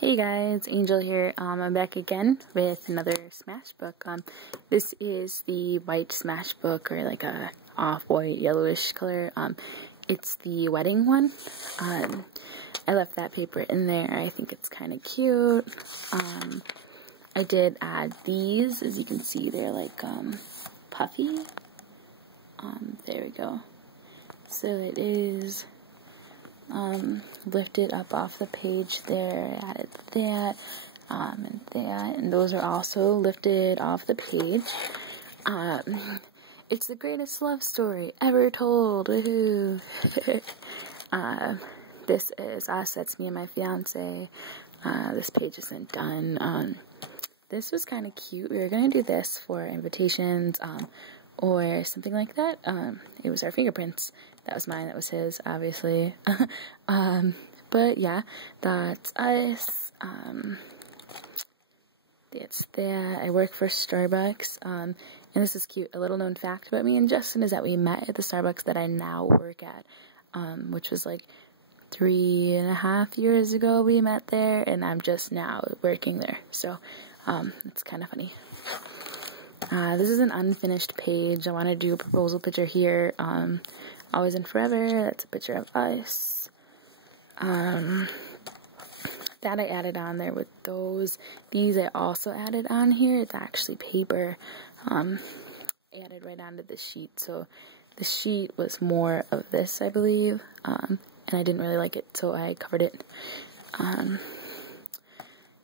Hey guys, Angel here. I'm back again with another Smashbook. This is the white Smashbook, or like a off-white yellowish color. It's the wedding one. I left that paper in there. I think it's kind of cute. I did add these. As you can see, they're like puffy. There we go. So it is lifted up off the page there. I added that, and that, and those are also lifted off the page. It's the greatest love story ever told. Woohoo! This is us. That's me and my fiance. This page isn't done. This was kind of cute. We were gonna do this for invitations, or something like that. It was our fingerprints. That was mine, that was his, obviously. But yeah, that's us. That's that. I work for Starbucks, and this is cute. A little known fact about me and Justin is that we met at the Starbucks that I now work at, which was like 3.5 years ago we met there, and I'm just now working there. So, it's kind of funny. This is an unfinished page. I want to do a proposal picture here. Always and Forever. That's a picture of us. That I added on there with those. These I also added on here. It's actually paper. Added right onto the sheet. So the sheet was more of this, I believe. And I didn't really like it, so I covered it.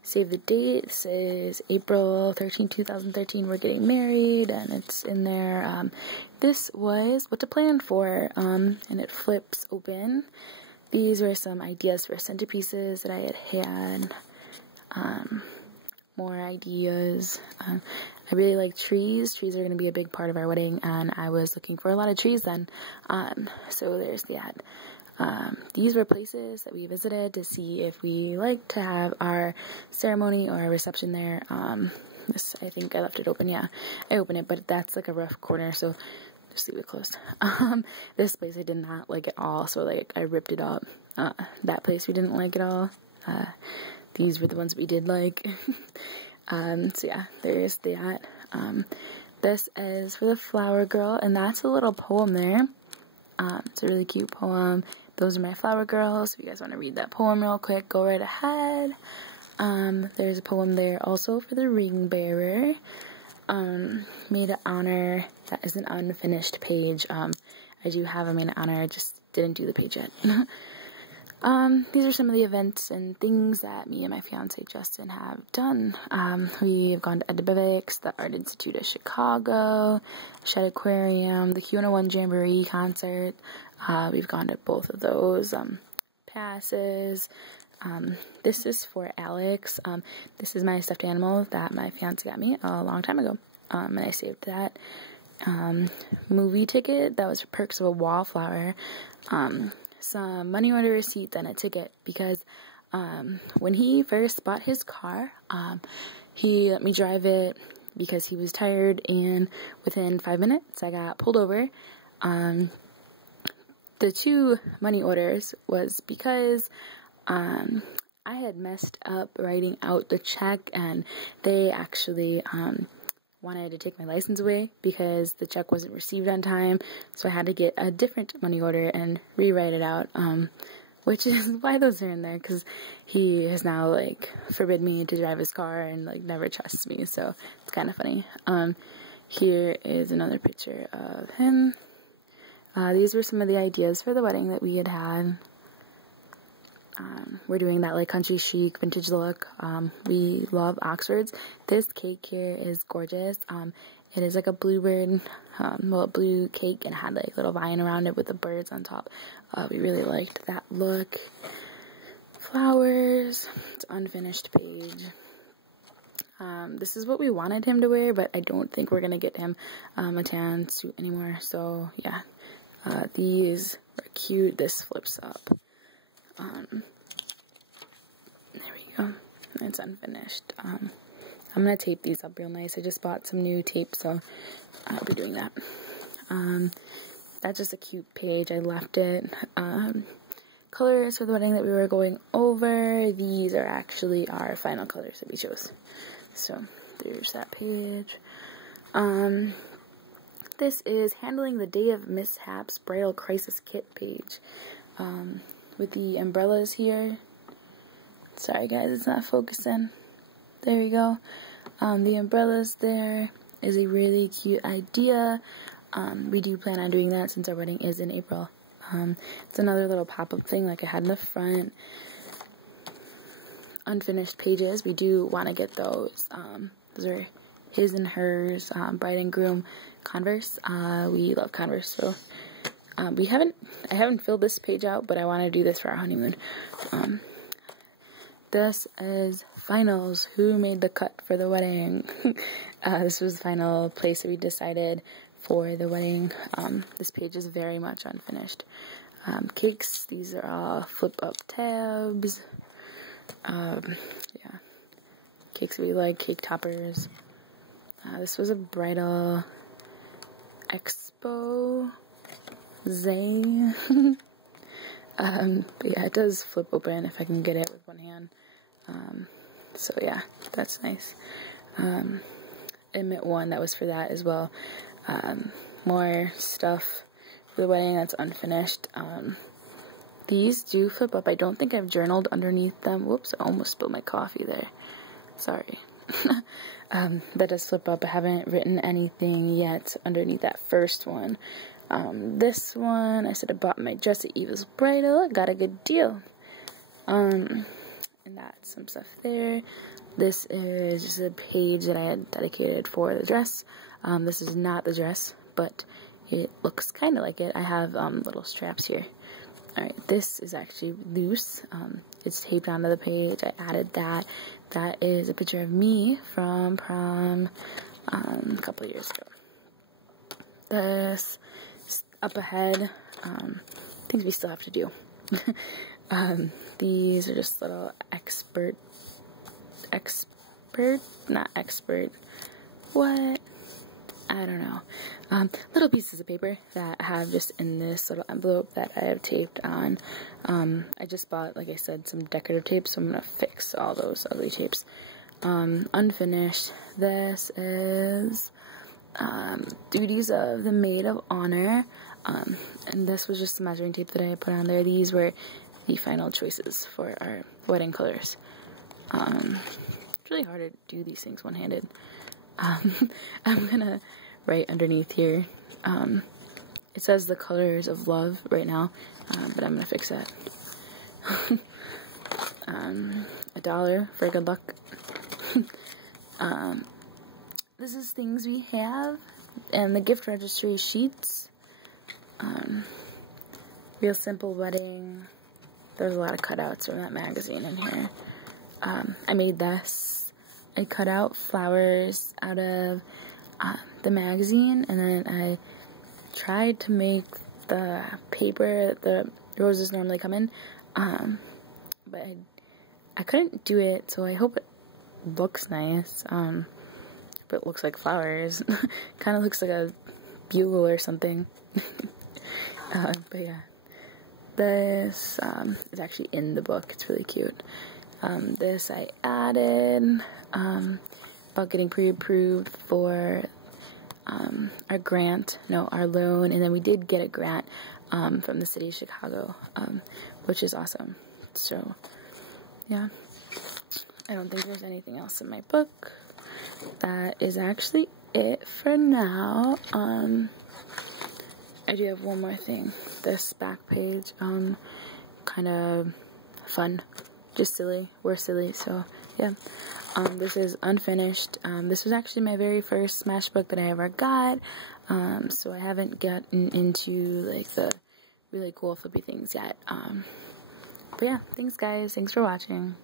Save the date. This is April 13, 2013. We're getting married, and it's in there. This was what to plan for, and it flips open. These were some ideas for centerpieces that I had. More ideas. I really like trees. Trees are going to be a big part of our wedding, and I was looking for a lot of trees then. So there's that. These were places that we visited to see if we like to have our ceremony or a reception there. This, I think I left it open. Yeah, I opened it, but that's like a rough corner, so just leave it closed. This place I did not like at all, so like I ripped it up. That place we didn't like at all. These were the ones we did like. So yeah, there's that. This is for the flower girl, and that's a little poem there. It's a really cute poem. Those are my flower girls. If you guys want to read that poem real quick, go right ahead. There's a poem there also for the ring bearer. Made to honor. That is an unfinished page. I do have a made to honor. I just didn't do the page yet. These are some of the events and things that me and my fiance Justin have done. We've gone to Edinburgh, the Art Institute of Chicago, Shed Aquarium, the Q101 Jamboree concert. We've gone to both of those passes. This is for Alex. This is my stuffed animal that my fiance got me a long time ago, and I saved that. Movie ticket, that was for Perks of a Wallflower. Some money order receipt, and a ticket, because when he first bought his car, he let me drive it because he was tired, and within 5 minutes I got pulled over. The 2 money orders was because I had messed up writing out the check, and they actually wanted to take my license away because the check wasn't received on time, so I had to get a different money order and rewrite it out, which is why those are in there, because he has now, like, forbid me to drive his car and, like, never trusts me, so it's kind of funny. Here is another picture of him. These were some of the ideas for the wedding that we had. We're doing that like country chic vintage look. We love Oxfords. This cake here is gorgeous. It is like a bluebird, blue cake, and had like little vine around it with the birds on top. We really liked that look. Flowers. It's an unfinished page. This is what we wanted him to wear, but I don't think we're gonna get him a tan suit anymore. So yeah, these are cute. This flips up. There we go. It's unfinished. I'm gonna tape these up real nice. I just bought some new tape, so I'll be doing that. That's just a cute page. I left it colors for the wedding that we were going over. These are actually our final colors that we chose. So there's that page. This is Handling the Day of Mishaps Bridal Crisis Kit page. With the umbrellas here. Sorry guys, it's not focusing. There you go. The umbrellas there is a really cute idea. We do plan on doing that since our wedding is in April. It's another little pop-up thing like I had in the front. Unfinished pages, we do want to get those. Those are his and hers, bride and groom Converse. We love Converse, so I haven't filled this page out, but I want to do this for our honeymoon. This is finals. Who made the cut for the wedding? This was the final place that we decided for the wedding. This page is very much unfinished. Cakes, these are all flip-up tabs. Yeah, cakes we like, cake toppers. This was a bridal expo. Zay. But yeah, it does flip open if I can get it with one hand. So yeah, that's nice. Admit one, that was for that as well. More stuff for the wedding that's unfinished. These do flip up. I don't think I've journaled underneath them. Whoops, I almost spilled my coffee there. Sorry. That does flip up. I haven't written anything yet underneath that first one. This one, I said I bought my dress at Eva's Bridal. I got a good deal. And that's some stuff there. This is just a page that I had dedicated for the dress. This is not the dress, but it looks kind of like it. I have little straps here. Alright, this is actually loose. It's taped onto the page. I added that. That is a picture of me from prom a couple of years ago. This up ahead, things we still have to do. These are just little not expert, what? I don't know. Little pieces of paper that I have just in this little envelope that I have taped on. I just bought, like I said, some decorative tape, so I'm going to fix all those ugly tapes. Unfinished. This is Duties of the Maid of Honor. And this was just the measuring tape that I put on there. These were the final choices for our wedding colors. It's really hard to do these things one-handed. I'm gonna write underneath here. It says the colors of love right now, but I'm gonna fix that. $1 for good luck. This is things we have, and the gift registry sheets. Real Simple Wedding. There's a lot of cutouts from that magazine in here. I made this. I cut out flowers out of the magazine, and then I tried to make the paper that the roses normally come in, but I couldn't do it, so I hope it looks nice, but it looks like flowers. Kind of looks like a bugle or something. But yeah, this is actually in the book. It's really cute. This I added about getting pre-approved for our grant, no, our loan, and then we did get a grant from the city of Chicago, which is awesome. So yeah, I don't think there's anything else in my book. That is actually it for now. I do have one more thing. This back page, kind of fun, just silly. We're silly, so yeah. This is unfinished. This was actually my very first Smashbook that I ever got, so I haven't gotten into like the really cool flippy things yet. But yeah, thanks guys. Thanks for watching.